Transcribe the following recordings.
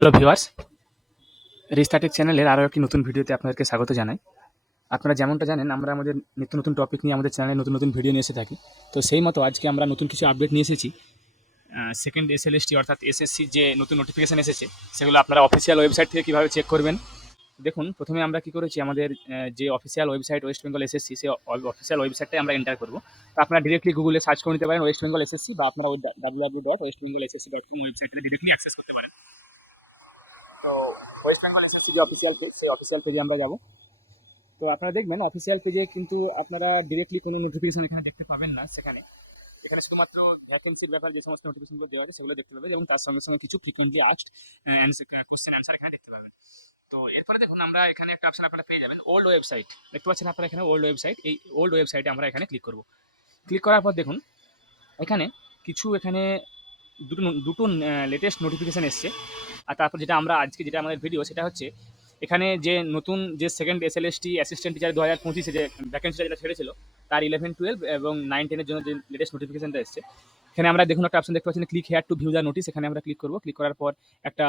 Hello viewers, রিস্টার্টেক চ্যানেলের আরও একটি নতুন ভিডিওতে আপনাদেরকে স্বাগত জানাই। আপনারা যেমনটা জানেন আমরা আমাদের নিত্য নতুন টপিক নিয়ে আমাদের চ্যানেলে নতুন নতুন ভিডিও নিয়ে এসে থাকি। তো সেই মতো আজকে আমরা নতুন কিছু আপডেট নিয়ে এসেছি। সেকেন্ড এসএলএসটি অর্থাৎ এসএসসি যে নতুন নোটিফিকেশান এসেছে সেগুলো আপনারা অফিসিয়াল ওয়েবসাইট থেকে কীভাবে চেক করবেন। দেখুন, প্রথমে আমরা কী করেছি, আমাদের যে official website West Bengal SSC, সেই অফিসিয়াল ওয়েবসাইটটাই আমরা এন্টার করবো। তো আপনারা ডিরেক্টলি গুগলে সার্চ করে নিতে পারেন ওয়েস্ট বেঙ্গল এসএসসি, বা আপনারা ওই www.westbengalssc.com ওয়েবসাইটে ডিরেক্টলি অ্যাক্সেস করতে পারেন। তো ওয়েস্ট বেঙ্গল এসএসসি যে অফিসিয়াল পেজ, সেই অফিসিয়াল পেজে আমরা যাবো। তো আপনারা দেখবেন অফিসিয়াল পেজে কিন্তু আপনারা ডিরেক্টলি কোনো নোটিফিকেশন এখানে দেখতে পাবেন না। এখানে শুধুমাত্র ভ্যাকেন্সির ব্যাপারে যে সমস্ত নোটিফিকেশনগুলো দেওয়া আছে সেগুলো দেখতে পাবেন, এবং তার সঙ্গে সঙ্গে কিছু ফ্রিকোয়েন্টলি আস্কড কোশ্চেন অ্যান্সার এখানে দেখতে পাবেন। তো এরপরে দেখুন, আমরা এখানে একটা অপশন আপনারা পেয়ে যাবেন ওল্ড ওয়েবসাইট। দেখতে পাচ্ছেন আপনারা এখানে ওল্ড ওয়েবসাইট। এই ওল্ড ওয়েবসাইটে আমরা এখানে ক্লিক করব। ক্লিক করার পর দেখুন এখানে এখানে দুটো লেটেস্ট নোটিফিকেশান এসছে। আর তারপর যেটা আমরা আজকে যেটা আমাদের ভিডিও, সেটা হচ্ছে এখানে যে নতুন যে সেকেন্ড এসএলএসটি অ্যাসিস্ট্যান্ট টিচার 2025-এ যে ভ্যাকেন্সিটা যেটা ছেড়েছিল, তার 11-12 এবং 9-10-এর জন্য যে লেটেস্ট নোটিফিকেশানটা এসছে, এখানে আমরা দেখুন একটা অপশন দেখতে পাচ্ছেন, click here two view the notice. এখানে আমরা ক্লিক করব। ক্লিক করার পর একটা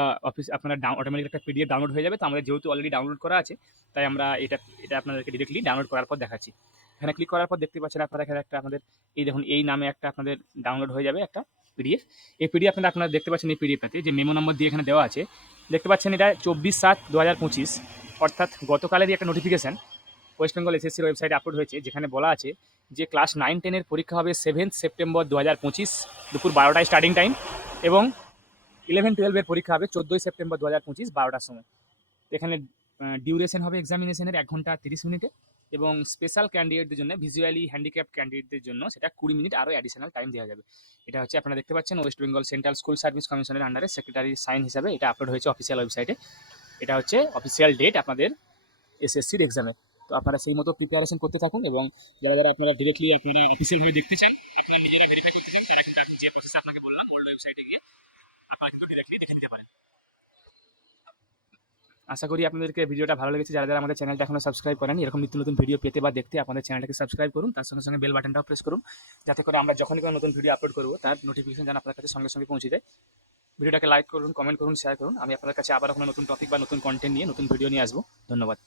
আপনার অটোমেটিক একটা পিডিএফ ডাউনলোড হয়ে যাবে। তো আমরা যেহেতু অলরেডি ডাউনলোড করা আছে, তাই আমরা এটা আপনাদেরকে ডিরেক্টলি ডাউনলোড করার পর দেখাচ্ছি। এখানে ক্লিক করার পর দেখতে পাচ্ছেন আপনারা এখানে একটা আমাদের এই দেখুন এই নামে একটা আপনাদের ডাউনলোড হয়ে যাবে একটা পিডিএফ। এই পিডিএফ আপনারা দেখতে পাচ্ছেন, এই পিডিএফটাতে যে মেমো নম্বর দিয়ে এখানে দেওয়া আছে, দেখতে পাচ্ছেন এটা 24/7/2025, অর্থাৎ গতকালেরই একটা নোটিফিকেশান ওয়েস্ট বেঙ্গল এসএসসির ওয়েবসাইটে আপলোড হয়েছে, যেখানে বলা আছে যে ক্লাস 9-10-এর পরীক্ষা হবে 7 সেপ্টেম্বর 2025 দুপুর 12টায় স্টার্টিং টাইম, এবং 11-12-এর পরীক্ষা হবে 14 সেপ্টেম্বর 2025 12টার সময়। এখানে ডিউরেশন হবে এক্সামিনেশনের 1 ঘন্টা 30 মিনিটে, এবং স্পেশাল ক্যান্ডিডেটদের জন্য, ভিজুয়ালি হ্যান্ডিক্যাপ্ট ক্যান্ডিডেটদের জন্য সেটা 20 মিনিট আরও অ্যাডিশনাল টাইম দেওয়া যাবে। এটা হচ্ছে আপনারা দেখতে পাচ্ছেন West Bengal central school service কমিশনের আন্ডারে সেক্রেটারি সাইন হিসাবে এটা আপলোড হয়েছে অফিসিয়াল ওয়েবসাইটে। এটা হচ্ছে অফিসিয়াল ডেট আপনাদের এসএসসির এক্সামে। তো আপনারা সেই মতো প্রিপারেশন করতে থাকুন, এবং যারা আপনারা ডিরেক্টলি আপনারা অফিসিয়ালভাবে দেখতে চান, আপনারা নিজেরা ভেরিফাই করতে চান, তারা যে প্রসেস আপনাকে বললাম ওল্ড ওয়েবসাইটে গিয়ে আপনারা কিন্তু ডিরেক্টলি দেখে নিতে পারেন। আশা করি আপনাদেরকে ভিডিওটা ভালো লেগেছে। যারা আমাদের চ্যানেলটা এখনো সাবস্ক্রাইব করেনি, এরকম নিত্য নতুন ভিডিও পেতে বা দেখতে আমাদের চ্যানেলটাকে সাবস্ক্রাইব করুন। তার সঙ্গে সঙ্গে বেল বাটনটাও প্রেস করুন, যাতে করে আমরা যখনই কোনো নতুন ভিডিও আপলোড করবো তার নোটিফিকেশন যেন আপনার কাছে সঙ্গে সঙ্গে পৌঁছে যায়। ভিডিওটাকে লাইক করুন, কমেন্ট করুন, শেয়ার করুন। আমি আপনার কাছে আবার কোনো নতুন টপিক বা নতুন কন্টেন্ট নিয়ে নতুন ভিডিও নিয়ে আসবো। ধন্যবাদ।